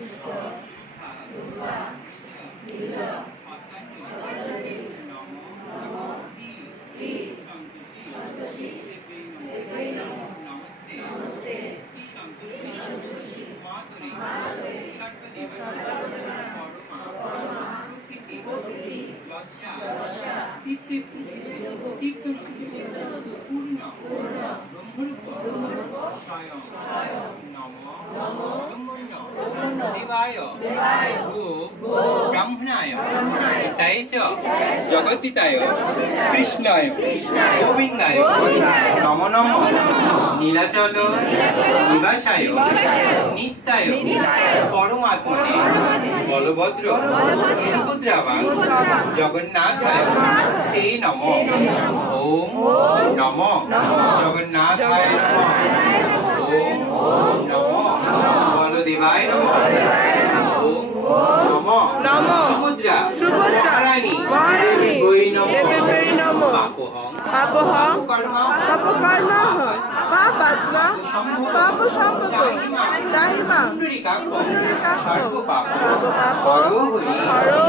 পুষ্প দুর্বা নীল পদ্ধতি নম শ্রী সন্তোষী দেবৈ নম নমস্তে শ্রী সন্তোষী মাধুরী পূর্ণ ব্রহ্মরূপ নম কৃষ্ণায় গোবিন্দায় নম নম নীলাচল নিবাসায় নিত্যায় পরমাত্মনে বলভদ্র সুভদ্রাবাং জগন্নাথায় তে নম ওম নম জগন্নাথায় নম ওম নম বলদেবায় নম ওম নম সুভদ্রা সুভদ্রা মহারানী দেবে বৈ নম পাপহং পাপহং কর্মা পাপকর্ম পাপাত্মা পাপ চাহিমা হরো